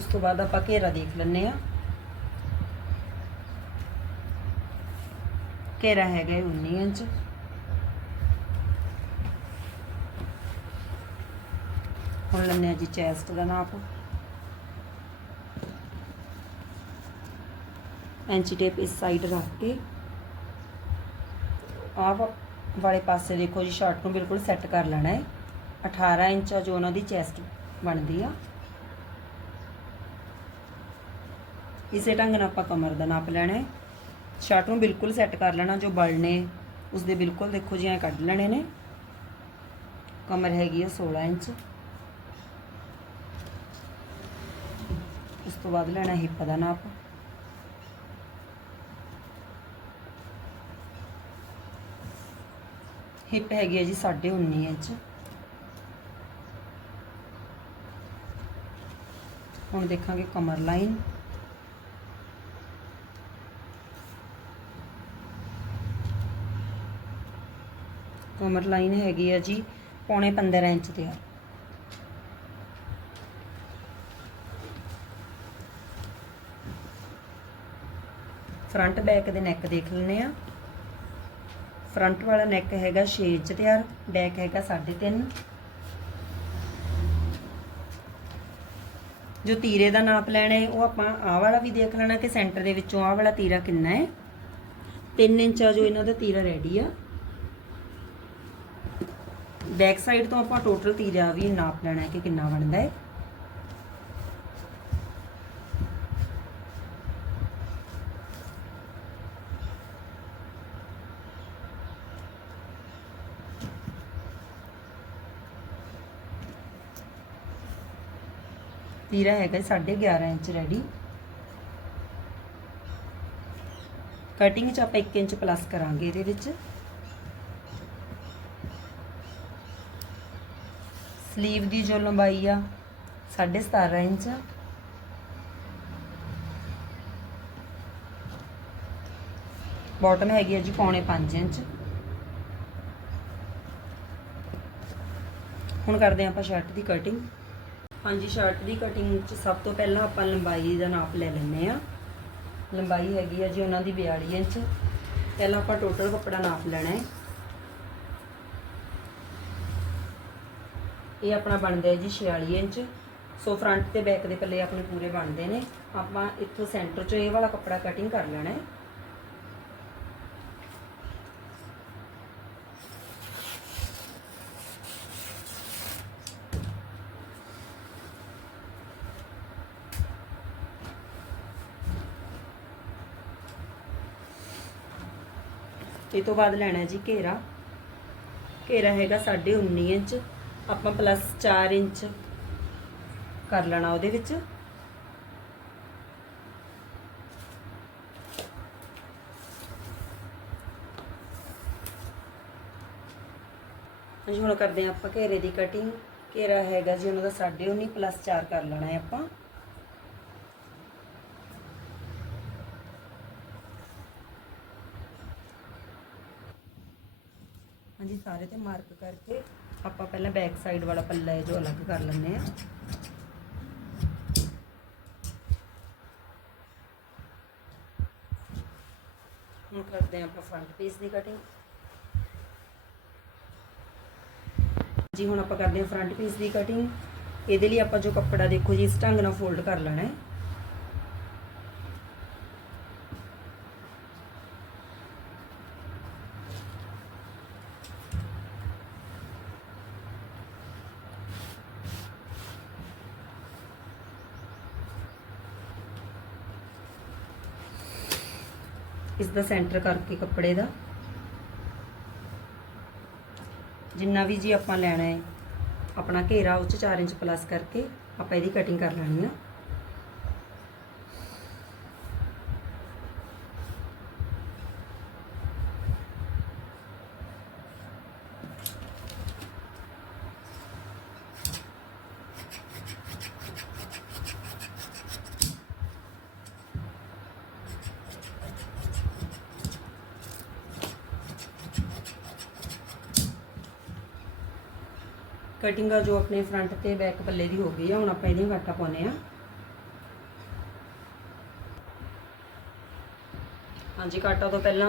ਉਸ ਤੋਂ ਬਾਅਦ ਆਪਾਂ ਘੇਰਾ ਦੇਖ ਲੈਂਦੇ ਆ ਘੇਰਾ ਹੈਗਾ ਇਹ 19 ਇੰਚ। ਹੁਣ ਲੈਂਦੇ ਆ ਜੀ ਚੈਸਟ ਦਾ ਨਾਪ। ਐਂਚੀ ਟੇਪ ਇਸ ਸਾਈਡ ਰੱਖ ਕੇ। ਆਪ ਵਾਲੇ ਪਾਸੇ ਦੇਖੋ ਜੀ ਸ਼ਰਟ ਨੂੰ ਬਿਲਕੁਲ ਸੈੱਟ ਕਰ ਲੈਣਾ ਹੈ। 18 ਇੰਚ ਆ ਜੋ ਉਹਨਾਂ ਦੀ ਚੈਸਟ ਬਣਦੀ ਆ। ਇਸੇ ਢੰਗ ਨਾਲ ਆਪਾਂ ਕਮਰ ਦਾ ਨਾਪ ਲੈਣਾ ਹੈ। ਸ਼ਰਟ ਨੂੰ ਬਿਲਕੁਲ ਸੈੱਟ ਕਰ ਲੈਣਾ, ਜੋ ਬਲ ਨੇ ਉਸ ਦੇ ਬਿਲਕੁਲ ਦੇਖੋ ਜੀ, ਐ ਕੱਢ ਲੈਣੇ ਨੇ। ਕਮਰ ਹੈਗੀ ਆ 16 ਇੰਚ। ਉਸ ਤੋਂ ਬਾਅਦ ਲੈਣਾ ਹਿੱਪ ਦਾ ਨਾਪ। ਹਿੱਪ ਹੈਗੀ ਹੈ ਜੀ 19.5 ਇੰਚ। ਹੁਣ ਦੇਖਾਂਗੇ ਕਮਰ ਲਾਈਨ। ਕਮਰ ਲਾਈਨ ਹੈਗੀ ਆ ਜੀ, ਪੌਣੇ 15 ਇੰਚ ਤੇ ਆ। ਫਰੰਟ ਬੈਕ ਦੇ ਨੈਕ ਦੇਖ ਲੈਂਦੇ ਆ। ਫਰੰਟ ਵਾਲਾ ਨੈਕ ਹੈਗਾ 6 ਇੰਚ ਤਿਆਰ ਬੈਕ ਹੈਗਾ 3.5 ਜੋ ਤੀਰੇ ਦਾ ਨਾਪ ਲੈਣਾ ਹੈ ਉਹ ਆਪਾਂ ਆਹ ਵਾਲਾ ਵੀ ਦੇਖ ਲੈਣਾ ਕਿ ਸੈਂਟਰ ਦੇ ਵਿੱਚੋਂ ਆਹ ਵਾਲਾ ਤੀਰਾ ਕਿੰਨਾ ਹੈ 3 ਇੰਚ ਆ ਜੋ ਇਹਨਾਂ ਦਾ ਤੀਰਾ ਰੈਡੀ ਆ। ਬੈਕ ਸਾਈਡ ਤੋਂ ਆਪਾਂ ਟੋਟਲ ਤੀਰਾ ਵੀ ਨਾਪ ਲੈਣਾ ਹੈ ਕਿ ਕਿੰਨਾ ਬਣਦਾ ਹੈ। ਤੀਰਾ ਹੈਗਾ 11.5 ਇੰਚ ਰੈਡੀ ਕਟਿੰਗ ਚ ਆਪਾਂ 1 ਇੰਚ ਪਲੱਸ ਕਰਾਂਗੇ ਇਹਦੇ ਵਿੱਚ। ਸਲੀਵ ਦੀ ਜੋ ਲੰਬਾਈ ਆ 17.5 ਇੰਚ। ਬਾਟਮ ਹੈਗੀ ਆ ਜੀ ਪੌਣੇ 5 ਇੰਚ। ਹੁਣ ਕਰਦੇ ਹਾਂ ਆਪਾਂ ਸ਼ਰਟ ਦੀ ਕਟਿੰਗ ਹਾਂਜੀ ਸ਼ਰਟ ਦੀ ਕਟਿੰਗ ਚ ਸਭ ਤੋਂ ਪਹਿਲਾਂ ਆਪਾਂ ਲੰਬਾਈ ਦਾ ਨਾਪ ਲੈ ਲੈਂਦੇ ਆ ਲੰਬਾਈ ਹੈਗੀ ਆ ਜੀ ਉਹਨਾਂ ਦੀ 42 ਇੰਚ। ਪਹਿਲਾਂ ਆਪਾਂ ਟੋਟਲ ਕੱਪੜਾ ਨਾਪ ਲੈਣਾ ਹੈ। ਇਹ ਆਪਣਾ ਬਣਦਾ ਹੈ ਜੀ 46 ਇੰਚ। ਸੋ ਫਰੰਟ ਤੇ ਬੈਕ ਦੇ ਪੱਲੇ ਆਪਣੇ ਪੂਰੇ ਬਣਦੇ ਨੇ। ਆਪਾਂ ਇੱਥੋਂ ਸੈਂਟਰ ਚੋਂ ਇਹ ਵਾਲਾ ਕੱਪੜਾ ਕਟਿੰਗ ਕਰ ਲੈਣਾ ਹੈ। ਇਹ ਤੋਂ ਬਾਅਦ ਲੈਣਾ ਜੀ ਘੇਰਾ। ਘੇਰਾ ਹੈਗਾ 19.5 ਇੰਚ। ਆਪਾਂ ਪਲੱਸ 4 ਇੰਚ ਕਰ ਲੈਣਾ ਉਹਦੇ ਵਿੱਚ। ਹਾਂਜੀ, ਹੁਣ ਕਰਦੇ ਹਾਂ ਆਪਾਂ ਘੇਰੇ ਦੀ ਕਟਿੰਗ ਘੇਰਾ ਹੈਗਾ ਜੀ, ਉਹਨਾਂ ਦਾ 19.5 ਪਲੱਸ 4 ਕਰ ਲੈਣਾ ਹੈ ਆਪਾਂ। ਹਾਂਜੀ, ਸਾਰੇ ਤੇ ਮਾਰਕ ਕਰਕੇ ਆਪਾਂ ਪਹਿਲਾਂ ਬੈਕ ਸਾਈਡ ਵਾਲਾ ਪੱਲਾ ਹੈ ਜੋ ਅਲੱਗ ਕਰ ਲੈਂਦੇ ਆ ਹੁਣ ਕਰਦੇ ਆ ਆਪਾਂ ਫਰੰਟ ਪੀਸ ਦੀ ਕਟਿੰਗ ਜੀ, ਹੁਣ ਆਪਾਂ ਕਰਦੇ ਹਾਂ ਫਰੰਟ ਪੀਸ ਦੀ ਕਟਿੰਗ ਇਹਦੇ ਲਈ ਆਪਾਂ ਜੋ ਕੱਪੜਾ ਦੇਖੋ ਜੀ, ਇਸ ਢੰਗ ਨਾਲ ਫੋਲਡ ਕਰ ਲੈਣਾ ਹੈ। ਇਸ ਦਾ ਸੈਂਟਰ ਕਰਕੇ ਕੱਪੜੇ ਦਾ। ਜਿੰਨਾ ਵੀ ਜੀ ਆਪਾਂ ਲੈਣਾ ਹੈ, ਆਪਣਾ ਘੇਰਾ ਉਹ 'ਚ 4 ਇੰਚ ਪਲੱਸ ਕਰਕੇ ਆਪਾਂ ਇਹਦੀ ਕਟਿੰਗ ਕਰ ਲੈਣੀ ਆ। ਕਟਿੰਗ ਆ ਜੋ ਆਪਣੇ ਫਰੰਟ ਤੇ ਬੈਕ ਪੱਲੇ ਦੀ ਹੋ ਗਈ ਆ, ਹੁਣ ਆਪਾਂ ਇਹਦੀ ਕਾਟਾ ਪਾਉਨੇ ਆ। ਹਾਂਜੀ, ਕਾਟਾ ਤੋਂ ਪਹਿਲਾਂ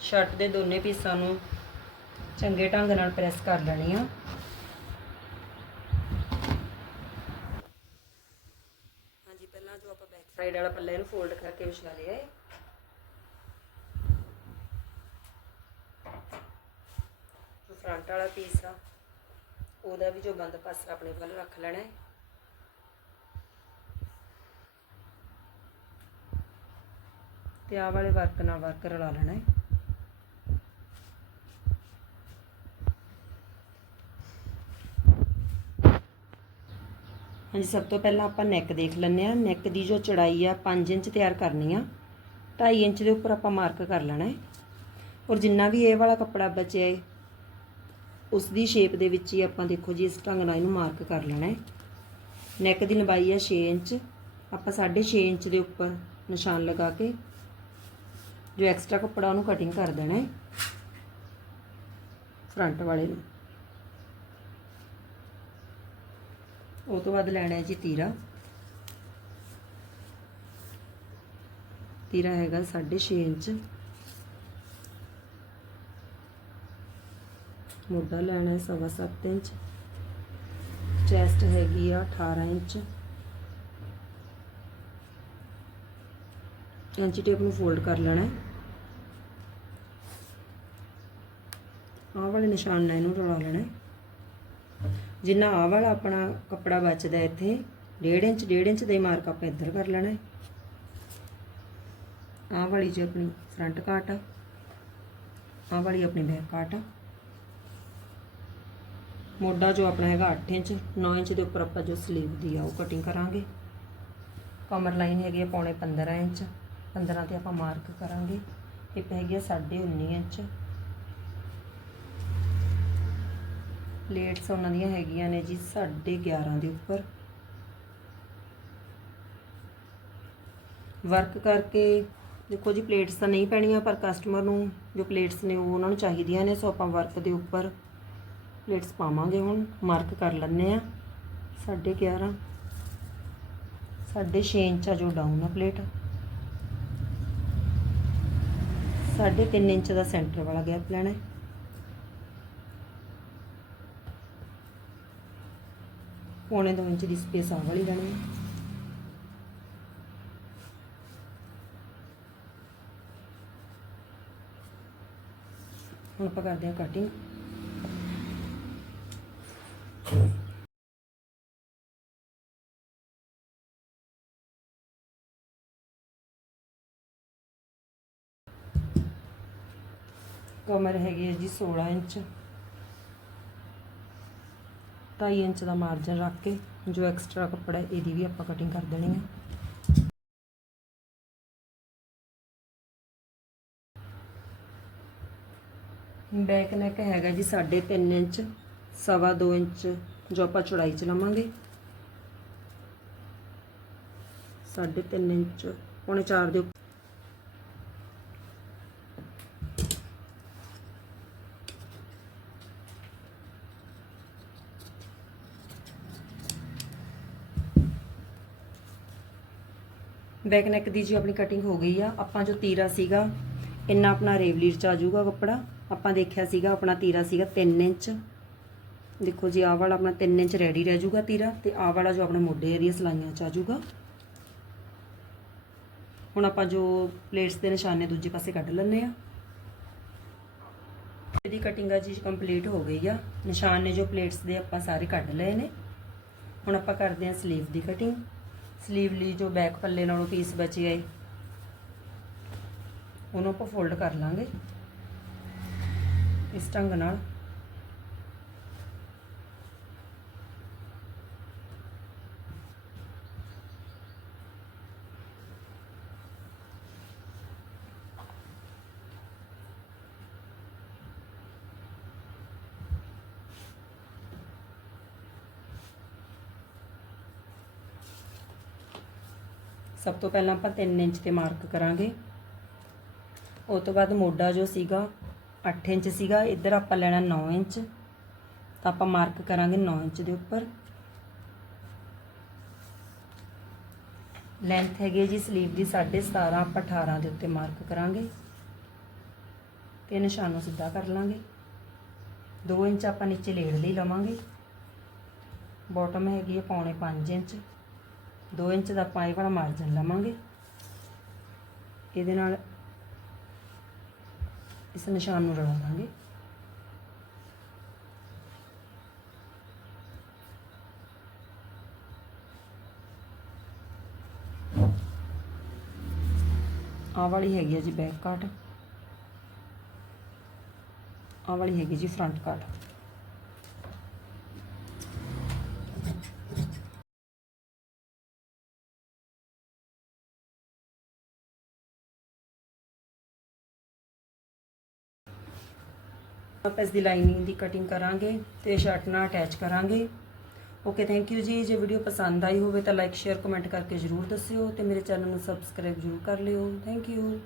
ਸ਼ਰਟ ਦੇ ਦੋਨੇ ਪੀਸਾਂ ਨੂੰ ਚੰਗੇ ਢੰਗ ਨਾਲ ਪ੍ਰੈਸ ਕਰ ਲੈਣੀ ਆ। ਹਾਂਜੀ, ਪਹਿਲਾਂ ਜੋ ਆਪਾਂ ਬੈਕ ਸਾਈਡ ਵਾਲਾ ਪੱਲੇ ਨੂੰ ਫੋਲਡ ਕਰਕੇ ਵਿਛਾ ਲਿਆ ਹੈ ਫਰੰਟ ਵਾਲਾ ਪੀਸ ਆ ਉਹਦਾ ਵੀ ਜੋ ਬੰਦ ਪਾਸਾ ਆਪਣੇ ਵੱਲ ਰੱਖ ਲੈਣਾ ਹੈ। ਤੇ ਆਹ ਵਾਲੇ ਵਰਕ ਨਾਲ ਵਰਕ ਰਲਾ ਲੈਣਾ ਹੈ। ਹਾਂਜੀ, ਸਭ ਤੋਂ ਪਹਿਲਾਂ ਆਪਾਂ ਨੈਕ ਦੇਖ ਲੈਂਦੇ ਆ ਨੈਕ ਦੀ ਜੋ ਚੜਾਈ ਆ 5 ਇੰਚ ਤਿਆਰ ਕਰਨੀ ਆ। 2.5 ਇੰਚ ਦੇ ਉੱਪਰ ਆਪਾਂ ਮਾਰਕ ਕਰ ਲੈਣਾ ਹੈ। ਔਰ ਜਿੰਨਾ ਵੀ ਇਹ ਵਾਲਾ ਕੱਪੜਾ ਬਚਿਆ ਹੈ ਉਸ ਦੀ ਸ਼ੇਪ ਦੇ ਵਿੱਚ ਹੀ ਆਪਾਂ ਦੇਖੋ ਜੀ, ਇਸ ਢੰਗ ਨਾਲ ਇਹਨੂੰ ਮਾਰਕ ਕਰ ਲੈਣਾ ਹੈ। ਨੈਕ ਦੀ ਲੰਬਾਈ ਆ 6 ਇੰਚ। ਆਪਾਂ 6.5 ਇੰਚ ਦੇ ਉੱਪਰ ਨਿਸ਼ਾਨ ਲਗਾ ਕੇ ਜੋ ਐਕਸਟਰਾ ਕੱਪੜਾ ਉਹਨੂੰ ਕਟਿੰਗ ਕਰ ਦੇਣਾ ਹੈ। ਫਰੰਟ ਵਾਲੇ ਨੂੰ। ਉਹ ਤੋਂ ਬਾਅਦ ਲੈਣਾ ਹੈ ਜੀ ਤੀਰਾ। ਤੀਰਾ ਹੈਗਾ 6.5 ਇੰਚ। ਮੋਢਾ ਲੈਣਾ ਹੈ ਸਵਾ ਸੱਤ ਇੰਚ। ਚੈਸਟ ਹੈਗੀ ਆ 18 ਇੰਚ। ਇੰਚੀ ਟੇਪ ਨੂੰ ਫੋਲਡ ਕਰ ਲੈਣਾ ਹੈ। ਆਹ ਵਾਲੇ ਨਿਸ਼ਾਨ ਨਾਲ ਇਹਨੂੰ ਰਲਾ ਲੈਣਾ ਜਿੰਨਾ ਆਹ ਵਾਲਾ ਆਪਣਾ ਕੱਪੜਾ ਬਚਦਾ ਇੱਥੇ 1.5 ਇੰਚ 1.5 ਇੰਚ ਦਾ ਹੀ ਮਾਰਕ ਆਪਾਂ ਇੱਧਰ ਕਰ ਲੈਣਾ ਹੈ। ਆਹ ਵਾਲੀ ਜੀ ਆਪਣੀ ਫਰੰਟ ਕਾਟ ਆ। ਆਹ ਵਾਲੀ ਆਪਣੀ ਬੈਕ ਕਾਟ ਆ। ਮੋਢਾ ਜੋ ਆਪਣਾ ਹੈਗਾ 8 ਇੰਚ 9 ਇੰਚ ਦੇ ਉੱਪਰ ਆਪਾਂ ਜੋ ਸਲੀਵ ਦੀ ਆ ਉਹ ਕਟਿੰਗ ਕਰਾਂਗੇ। ਕਮਰ ਲਾਈਨ ਹੈਗੀ ਆ ਪੌਣੇ 15 ਇੰਚ 15 ਤੇ ਆਪਾਂ ਮਾਰਕ ਕਰਾਂਗੇ। ਹਿੱਪ ਹੈਗੀ ਆ 19.5 ਇੰਚ। ਪਲੇਟਸ ਉਹਨਾਂ ਦੀਆਂ ਹੈਗੀਆਂ ਨੇ ਜੀ 11.5 ਦੇ ਉੱਪਰ। ਵਰਕ ਕਰਕੇ ਦੇਖੋ ਜੀ ਪਲੇਟਸ ਤਾਂ ਨਹੀਂ ਪੈਣੀਆਂ, ਪਰ ਕਸਟਮਰ ਨੂੰ ਜੋ ਪਲੇਟਸ ਨੇ ਉਹ ਉਹਨਾਂ ਨੂੰ ਚਾਹੀਦੀਆਂ ਨੇ, ਸੋ ਆਪਾਂ ਵਰਕ ਦੇ ਉੱਪਰ ਪਲੇਟਸ ਪਾਵਾਂਗੇ ਹੁਣ ਮਾਰਕ ਕਰ ਲੈਂਦੇ ਆ 11.5 6.5 ਇੰਚ ਆ ਜੋ ਡਾਊਨ ਆ ਪਲੇਟ। 3.5 ਇੰਚ ਦਾ ਸੈਂਟਰ ਵਾਲਾ ਗੈਪ ਲੈਣਾ ਹੈ। ਪੌਣੇ ਦੋ ਇੰਚ ਦੀ ਸਪੇਸ ਆ ਵਾਲੀ ਲੈਣੀ ਹੈ। ਹੁਣ ਆਪਾਂ ਕਰਦੇ ਹਾਂ ਕਟਿੰਗ ਕਮਰ ਹੈਗੀ ਹੈ ਜੀ 16 ਇੰਚ। 2.5 ਇੰਚ ਦਾ ਮਾਰਜਨ ਰੱਖ ਕੇ ਜੋ ਐਕਸਟਰਾ ਕੱਪੜਾ ਹੈ, ਇਹਦੀ ਵੀ ਆਪਾਂ ਕਟਿੰਗ ਕਰ ਦੇਣੀ ਹੈ। ਬੈਕ ਨੈਕ ਹੈਗਾ ਜੀ 3.5 ਇੰਚ। ਸਵਾ 2 ਇੰਚ ਜੋ ਆਪਾਂ ਚੌੜਾਈ ਚ ਲਵਾਂਗੇ। 3.5 ਇੰਚ, ਪੌਣੇ 4 ਦੇ ਉੱਪਰ। ਬੈਕ ਨੈਕ ਦੀ ਜੀ ਆਪਣੀ ਕਟਿੰਗ ਹੋ ਗਈ ਆ। ਆਪਾਂ ਜੋ ਤੀਰਾ ਸੀਗਾ, ਇੰਨਾ ਆਪਣਾ ਰੇਵਲੀਰ ਚ ਆ ਜਾਊਗਾ ਕੱਪੜਾ। ਆਪਾਂ ਦੇਖਿਆ ਸੀਗਾ ਆਪਣਾ ਤੀਰਾ ਸੀਗਾ 3 ਇੰਚ। ਦੇਖੋ ਜੀ, ਆਹ ਵਾਲਾ ਆਪਣਾ 3 ਇੰਚ ਰੈਡੀ ਰਹਿ ਜਾਊਗਾ ਤੀਰਾ ਤੇ ਆਹ ਵਾਲਾ ਜੋ ਆਪਣੇ ਮੋਢੇ ਏਰੀਆ ਸਲਾਈਆਂ ਚ ਆ ਜਾਊਗਾ। ਹੁਣ ਆਪਾਂ ਜੋ ਪਲੇਟਸ ਦੇ ਨਿਸ਼ਾਨੇ ਦੂਜੇ ਪਾਸੇ ਕੱਢ ਲੈਣੇ ਆ ਇਹਦੀ ਕਟਿੰਗ ਆ ਜੀ ਕੰਪਲੀਟ ਹੋ ਗਈ ਆ। ਨਿਸ਼ਾਨ ਨੇ ਜੋ ਪਲੇਟਸ ਦੇ ਆਪਾਂ ਸਾਰੇ ਕੱਢ ਲਏ ਨੇ। ਹੁਣ ਆਪਾਂ ਕਰਦੇ ਆ ਸਲੀਵ ਦੀ ਕਟਿੰਗ ਸਲੀਵ ਲਈ ਜੋ ਬੈਕ ਪੱਲੇ ਨਾਲੋਂ ਪੀਸ ਬਚੇ ਆਏ ਉਹਨੂੰ ਆਪਾਂ ਫੋਲਡ ਕਰ ਲਾਂਗੇ। ਇਸ ਢੰਗ ਨਾਲ। ਸਭ ਤੋਂ ਪਹਿਲਾਂ ਆਪਾਂ 3 ਇੰਚ ਤੇ ਮਾਰਕ ਕਰਾਂਗੇ। ਉਸ ਤੋਂ ਬਾਅਦ ਮੋਢਾ ਜੋ ਸੀਗਾ 8 ਇੰਚ ਸੀਗਾ, ਇੱਧਰ ਆਪਾਂ ਲੈਣਾ 9 ਇੰਚ। ਤਾਂ ਆਪਾਂ ਮਾਰਕ ਕਰਾਂਗੇ 9 ਇੰਚ ਦੇ ਉੱਪਰ। ਲੈਂਥ ਹੈਗੀ ਹੈ ਜੀ ਸਲੀਵ ਦੀ 17.5 ਆਪਾਂ 18 ਦੇ ਉੱਤੇ ਮਾਰਕ ਕਰਾਂਗੇ। ਤੇ ਨਿਸ਼ਾਨ ਨੂੰ ਸਿੱਧਾ ਕਰ ਲਾਂਗੇ। 2 ਇੰਚ ਆਪਾਂ ਨੀਚੇ ਲੇੜ ਲਈ ਲਵਾਂਗੇ। ਬਾਟਮ ਹੈਗੀ ਹੈ ਪੌਣੇ 5 ਇੰਚ। 2 ਇੰਚ ਦਾ ਆਪਾਂ ਇਹ ਵਾਲਾ ਮਾਰਜਨ ਲਵਾਂਗੇ। ਇਹਦੇ ਨਾਲ ਇਸ ਨਿਸ਼ਾਨ ਨੂੰ ਰਲਾ ਦਾਂਗੇ ਆਹ ਵਾਲੀ ਹੈਗੀ ਹੈ ਜੀ ਬੈਕ ਕਾਟ। ਆਹ ਵਾਲੀ ਹੈਗੀ ਜੀ ਫਰੰਟ ਕਾਟ। ਆਪਾਂ ਇਸ ਦੀ ਲਾਈਨਿੰਗ ਦੀ ਕਟਿੰਗ ਕਰਾਂਗੇ ਤੇ ਸ਼ਰਟ ਨਾਲ ਅਟੈਚ ਕਰਾਂਗੇ। ਓਕੇ ਥੈਂਕ ਯੂ ਜੀ। ਜੇ ਵੀਡੀਓ ਪਸੰਦ ਆਈ ਹੋਵੇ ਤਾਂ ਲਾਈਕ ਸ਼ੇਅਰ ਕਮੈਂਟ ਕਰਕੇ ਜਰੂਰ ਦੱਸਿਓ ਤੇ ਮੇਰੇ ਚੈਨਲ ਨੂੰ ਸਬਸਕ੍ਰਾਈਬ ਜਰੂਰ ਕਰ ਲਿਓ। Thank you